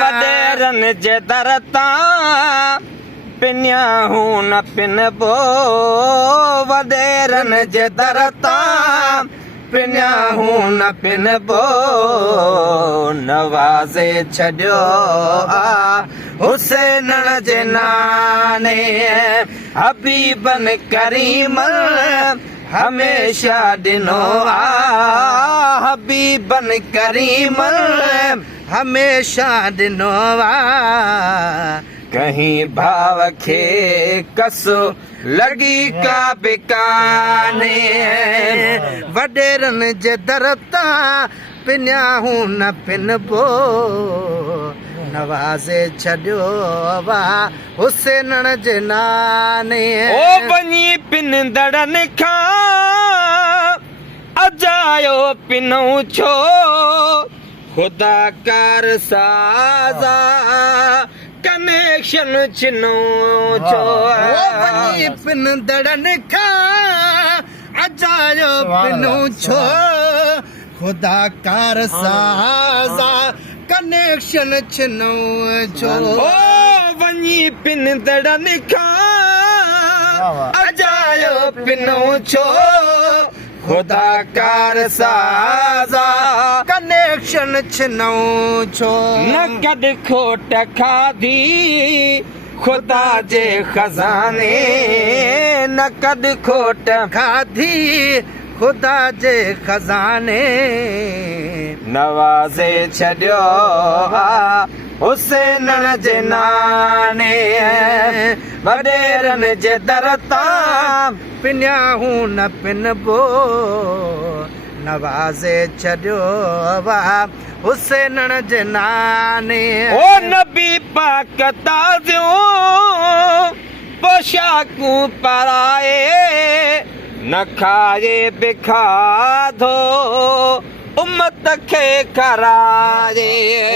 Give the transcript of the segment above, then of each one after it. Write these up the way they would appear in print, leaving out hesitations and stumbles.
वॾेरनि जे दर तां पिन्या हूं न पिनबो वॾेरनि जे दर तां पिन्या हूं न पिनबो नवाज़े छॾियो हुसैनण जे नाने हबीबन करीमन हमेशा ॾिनो हबीबन करीमन हमेशा ॾिनो कहीं भाव खे कसो लॻी का बिकाने वॾेरनि जे दर तां पिन्या हूं न पिनबो नवाज़े छॾियो हुसैनण जे नाने ओ वञी पिनंदड़नि खां अजायो पिनऊं छो ख़ुदा कार साज़ा कनेक्शन छिनो छो वञी पिनंदड़नि खां अजायो पिनऊं छो ख़ुदा कार साज़ा कनेक्शन छिनो छो वञी पिनंदड़नि खां अजायो पिनऊं छो ख़ुदा कार साज़ा कनेक्शन छिनो छो न कॾ खोट खाधी ख़ुदा जे खज़ाने न कॾ खोट खाधी ख़ुदा जे खज़ाने नवाज़े छॾियो हुसैनण जे नाने वॾेरनि जे दर तां पिन्या हूं न पिनबो नवाज़े छॾियो हुसैनण जे नाने ओ नबी पाक ताज़ियूं पोशाकूं पाराए न खाए बिखाधो उम्मत खे खाराए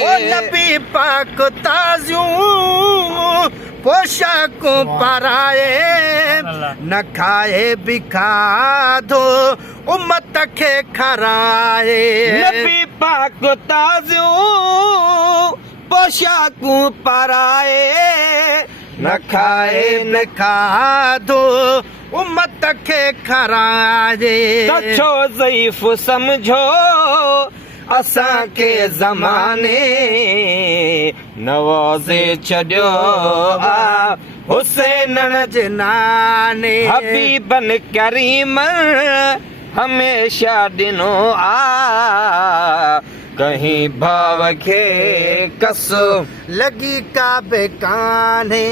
ओ नबी पाक ताज़ियूं पोशाकूं पाराए न खाए बिखाधो उम्मत खे खाराए नबी पाक ताज़ियूं पोशाकूं पाराए न खाए न खाधो उम्मत खे खाराए छो ज़ईफ़ समझो असांखे ज़माने नवाज़े छॾियो हुसैनण जे नाने हबीबन करीमन हमेशा ॾिनो कहीं भाव खे कसो लॻी का बेकाने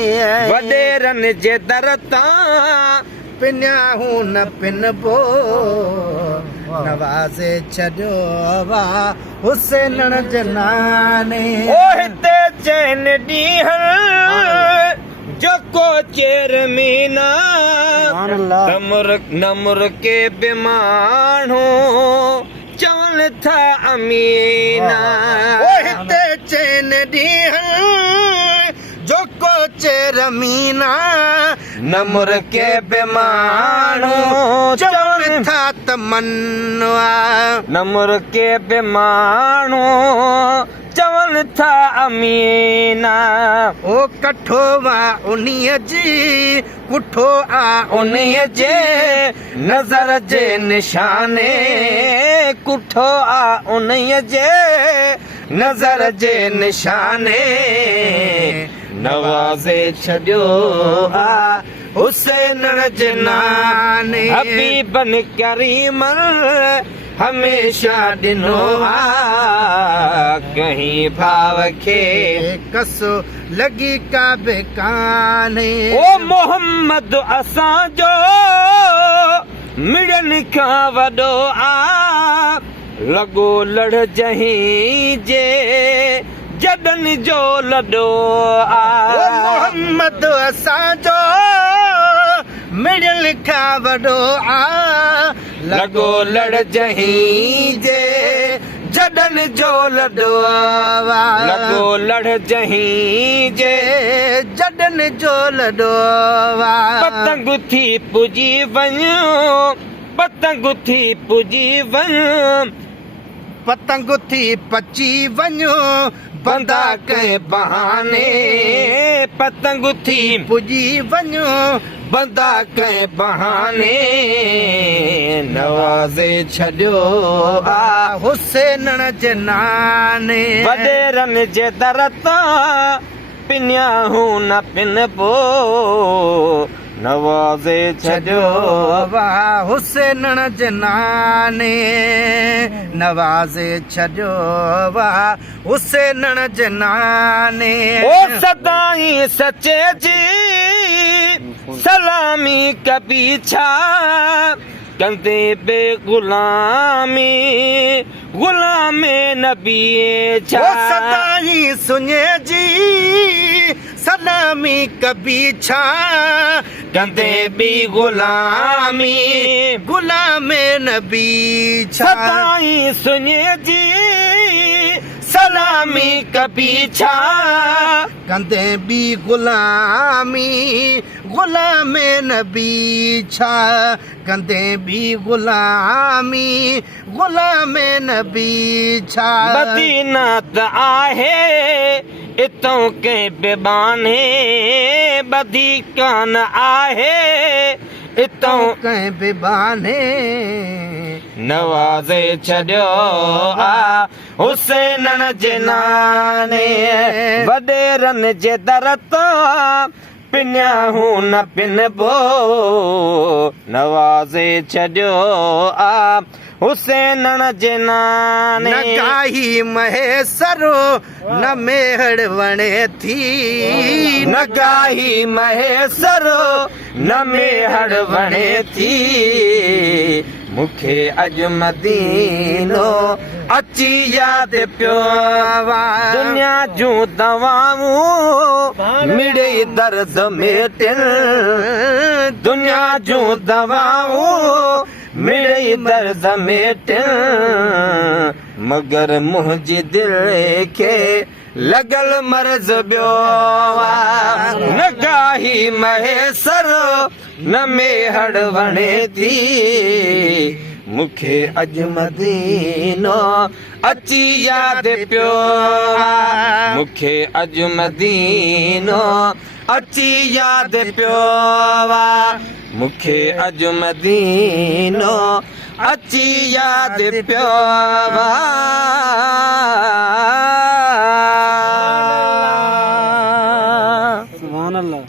वॾेरनि जे दर तां पिन्या हूं न पिनबो नवाज़े छॾियो हुसैनण जे नाने ओ हिते चैन ॾींहं जेको चेर मीना नमुर के बि माण्हू चवनि था अमीना ओ हिते चैन ॾींहं जेको चेर मीना नमुर के बि माण्हू चवनि था तमन्ना नमुर के बि माण्हू चवनि था अमीना ओ कठो उन्हीअ जी कुठो उन्हीअ जे नज़र जे निशाने कुठो उन्हीअ जे नज़र जे निशाने नवाज़े छॾियो हुसैनण जे नाने हबीबन करीमन हमेशा ॾिनो कहीं भाव खे कसो लॻी का बेकाने ओ मोहम्मद असांजो मिड़नि खां वॾो लॻो लड़ जहीं जे जॾनि जो लॾो मोहम्मद असांजो मिड़नि खां वॾो लॻो लड़ जहीं जे जॾनि जो लॾो लॻो लड़ जहीं जे जॾनि जो लॾो पतंग थी पुॼी वञो पतंग थी पुॼी वञो पतंग थी पची वञो बंदा कंहिं बहाने पतंग थी पुॼी वञो बंदा कंहिं बहाने नवाज़े छॾियो हुसैन जे नाने वॾेरनि जे दर तां पिनिया हूं न पिनबो नवाज़े छॾियो हुसैन जे नाने नवाज़े छॾियो हुसैन जे नाने ओ सदाई सचे जी सलामी कबी छा कंदे बे गुलामी गुलामे नबी छा ओ सदाई सुञे जी सलामी कबी छा कंदे बि गुलामी गुलामे नबी छा सदाई सुञे जी सलामी कबी छा कंदे बि गुलामी गुलामे नबी छा कंदे बि गुलामी गुलामे नबी छा मदीना त आहे इतों के बेबाने बदी कान आहे इतों के बेबाने नवाज़े छॾियो हुसैन जे नाने वॾेरनि जे दर तां पिनिया हूं न पिनबो नवाज़े छॾियो हुसैन जे नाने न गाही महेसरो न मेहड़ वणे थी न गाही महेसरो न मेहड़ वणे थी मूंखे अॼु मदीनो अची यादि पियो दुनिया जूं दवाऊं मिड़े दर्द मेटिनि दुनिया जूं दवाऊं मिड़े दर्द मेटिनि मगर मुंहिंजी दिलि खे लॻल मर्ज़ ॿियो न गाही महेसर न मेहड़ वणे थी मूंखे अॼु मदीनो अची यादि पियो मूंखे अॼु मदीनो अची यादि पियो मूंखे अॼु मदीनो अची यादि पियो सुभान अल्लाह।